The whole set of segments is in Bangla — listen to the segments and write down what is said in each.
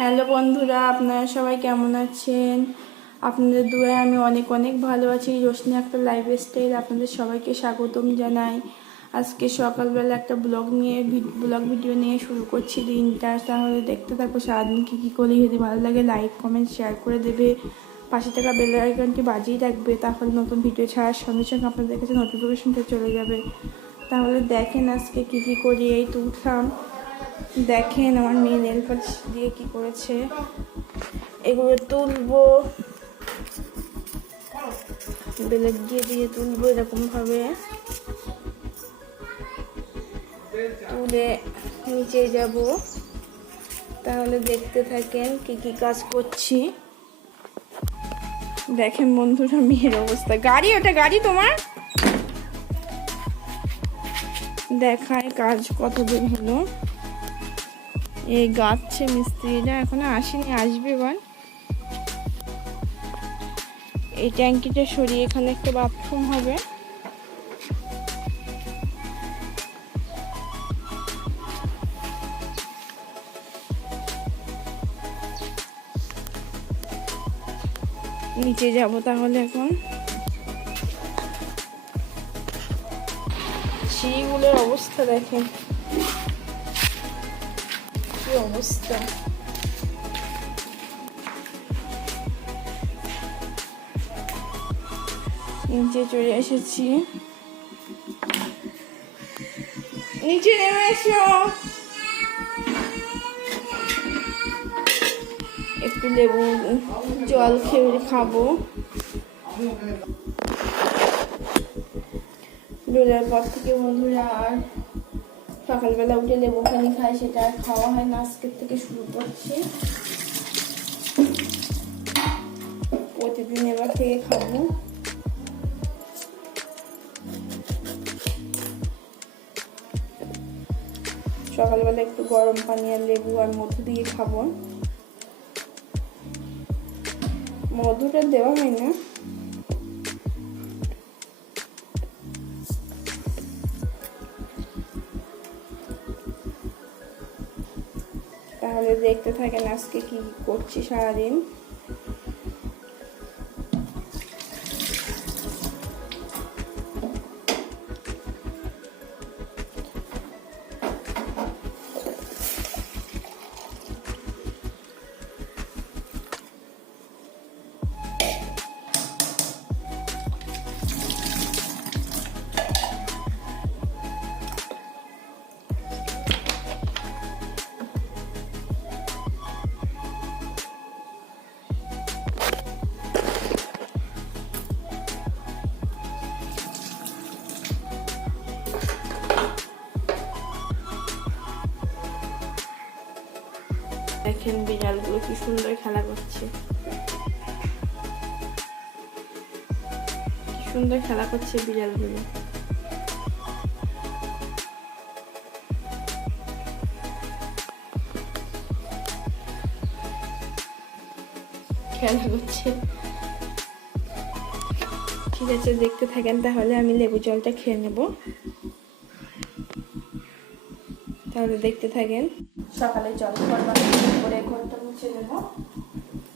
হ্যালো বন্ধুরা, আপনারা সবাই কেমন আছেন? আপনাদের দুয়ায় আমি অনেক অনেক ভালো আছি। রোশনি একটা লাইফ স্টাইল আপনাদের সবাইকে স্বাগতম জানাই। আজকে সকালবেলা একটা ব্লগ নিয়ে ব্লগ ভিডিও নিয়ে শুরু করছি দিনটা। তাহলে দেখতে থাকব সারাদিন কী কী করি। যদি ভালো লাগে লাইক কমেন্ট শেয়ার করে দেবে। পাশে থাকা বেল আইকনটি বাজিয়ে রাখবে। তাহলে নতুন ভিডিও ছাড়ার সঙ্গে সঙ্গে আপনাদের কাছে নোটিফিকেশনটা চলে যাবে। তাহলে দেখেন আজকে কী কী করি। এই তো উঠলাম। দেখেন আমার মেয়ে নেল পালিশ দিয়ে কি করেছে। এগুলো তুলবো। বেলেট দিয়ে দিয়ে তুলবো এরকমভাবে। তুলে নিচে যাব। তাহলে দেখতে থাকেন কি কি কাজ করছি। দেখেন বন্ধুরা মেয়ের অবস্থা। গাড়ি, ওটা গাড়ি তোমার? দেখায় কাজ কত দূর হলো। এই গাচ্ছে মিস্ত্রিরা এখনও আসেনি, আসবে এবার এই ট্যাঙ্কিটা সরিয়ে এখানে একটা বাথরুম হবে। নিচে যাব তাহলে এখন। সিঁড়িগুলোর অবস্থা দেখেন। কি অবস্থা নিচে চলে এসেছি নিচে নেমে এসো একটু লেবু জল খেয়ে খাব ডোলার পর থেকে বন্ধুরা আর সকালবেলা উঠে লেবু পানি খাই, সেটা আর খাওয়া হয় না, আজকের থেকে শুরু করছি। প্রতিদিন এবার থেকে খাব। সকালবেলা একটু গরম পানি আর লেবু আর মধু দিয়ে খাব। মধুটা দেওয়া হয় না। তাহলে দেখতে থাকেন আজকে কি করছি সারাদিন। দেখেন বিড়ালগুলো কি সুন্দর খেলা করছে। সুন্দর খেলা করছে বিড়ালগুলো খেলা করছে। ঠিক আছে, দেখতে থাকেন তাহলে, আমি লেবু জলটা খেয়ে নেব। তাহলে দেখতে থাকেন। সকালে জল করে ঘরটা মুছে দেবো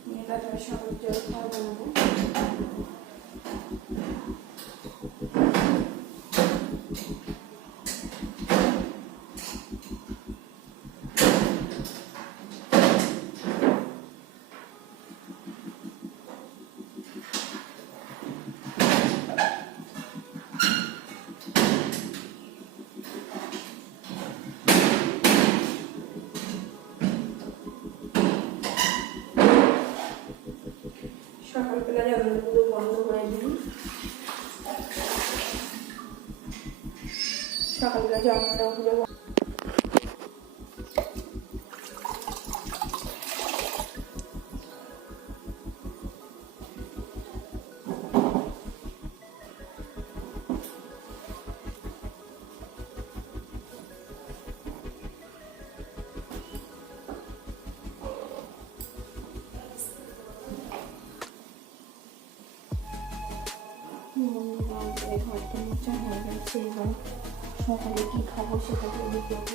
নিয়ে তারপরে সকালে জল খাওয়া বানাবো সকালবেলা জানালাগুলো বন্ধ করে দিই সকালবেলা জানালাগুলো ঘরটা মোচা হয়ে গেছে এবার। সকালে কি খাব সেটা তৈরি করব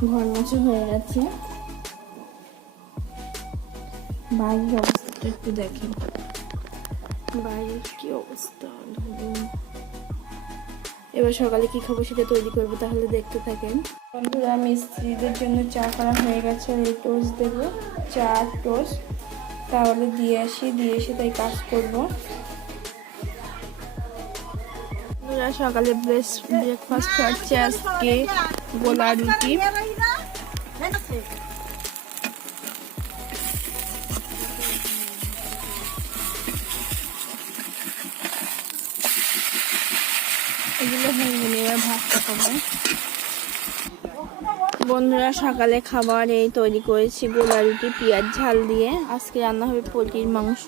ঘর মোছা হয়ে গেছে বাইরের অবস্থাটা একটু দেখেন। বাইরের কি অবস্থা? এবার সকালে কি খাব সেটা তৈরি করব, তাহলে দেখতে থাকেন। বন্ধুরা, মিস্ত্রিদের জন্য চা করা হয়ে গেছে, আর এই টোস্ট দেবো। চা টোস্ট তাহলে দিয়ে আসি, দিয়ে এসে তাই কাজ করব। সকালে ব্রেকফাস্ট হচ্ছে আজকে গোলা রুটি। এগুলো হয়ে গেলে ভাতটা করব। বন্ধুরা, সকালে খাবার এই তৈরি করেছি গোলা রুটি, পেঁয়াজ ঝাল দিয়ে। আজকে রান্না হবে পোলট্রির মাংস।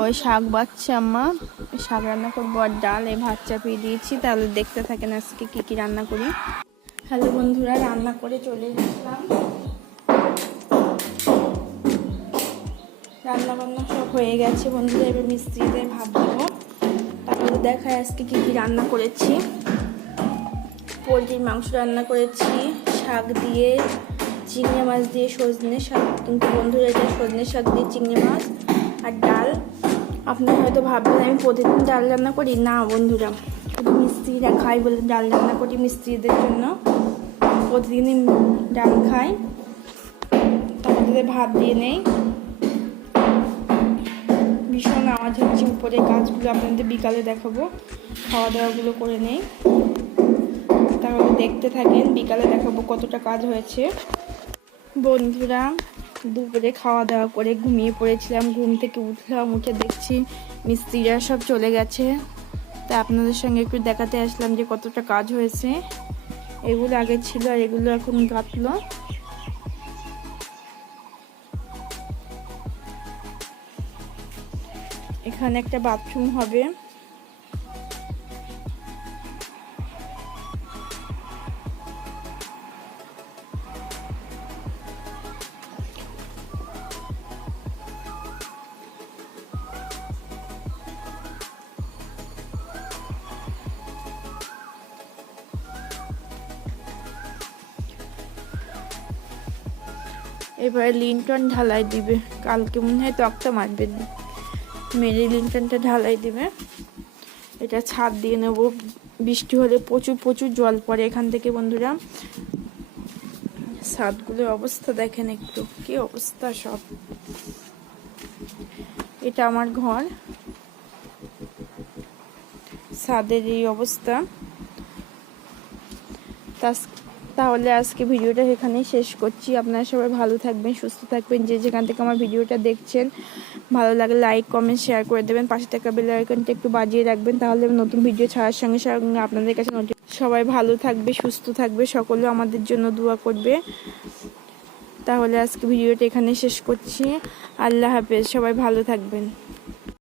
ওই শাক বাচ্চা ওই শাক রান্না করব আর ডাল, এই ভাত চাপিয়ে দিয়েছি। তাহলে দেখতে থাকেন আজকে কি কি রান্না করি। হ্যালো বন্ধুরা, রান্না করে চলে গেছিলাম রান্না বান্না সব হয়ে গেছে বন্ধুরা, এবার মিস্ত্রিদের ভাত দেবো। তাহলে দেখায় আজকে কি কি রান্না করেছি। পোলট্রির মাংস রান্না করেছি। শাক দিয়ে চিংড়ি মাছ দিয়ে সজনে শাক, কিন্তু বন্ধুরা, এটা সজনে শাক দিয়ে চিংড়ি মাছ আর ডাল। আপনারা হয়তো ভাববেন, আমি প্রতিদিন ডাল রান্না করি? না, বন্ধুরা। মিস্ত্রিরা খাই বলে ডাল রান্না করি মিস্ত্রিদের জন্য। প্রতিদিনই ডাল খাই। তাদের ভাত দিয়ে নেই। ভীষণ আওয়াজ হচ্ছে উপরে কাজগুলো, আপনাদের বিকালে দেখাবো। খাওয়া দাওয়াগুলো করে নেই। দেখতে থাকেন, বিকালে দেখাবো কতটা কাজ হয়েছে। বন্ধুরা, দুপুরে খাওয়া দাওয়া করে ঘুমিয়ে পড়েছিলাম, ঘুম থেকে উঠলাম, উঠে দেখছি মিস্ত্রিরা সব চলে গেছে। তা আপনাদের সঙ্গে একটু দেখাতে আসলাম যে কতটা কাজ হয়েছে। এগুলো আগে ছিল আর এগুলো এখন গাঁথলো এখানে একটা বাথরুম হবে। এবারে লিন্টন ঢালাই দিবে। কালকে মনে হয় তক্তা মারবে মেরে লিন্টনটা ঢালাই দিবে। এটা ছাদ দিয়ে নেব। বৃষ্টি হলে প্রচুর প্রচুর জল পড়ে এখান থেকে, বন্ধুরা। ছাদগুলোর অবস্থা দেখেন একটু। কি অবস্থা সব। এটা আমার ঘর। ছাদের এই অবস্থা। তাহলে আজকে ভিডিওটা এখানেই শেষ করছি। আপনারা সবাই ভালো থাকবেন, সুস্থ থাকবেন, যে যেখান থেকে আমার ভিডিওটা দেখছেন। ভালো লাগলে লাইক কমেন্ট শেয়ার করে দেবেন। পাশে থাকা বেল আইকনটা একটু বাজিয়ে রাখবেন, তাহলে নতুন ভিডিও ছাড়ার সঙ্গে সঙ্গে আপনাদের কাছে সবাই ভালো থাকবে, সুস্থ থাকবে, সকলে আমাদের জন্য দোয়া করবে। তাহলে আজকে ভিডিওটা এখানে শেষ করছি। আল্লাহ হাফেজ, সবাই ভালো থাকবেন।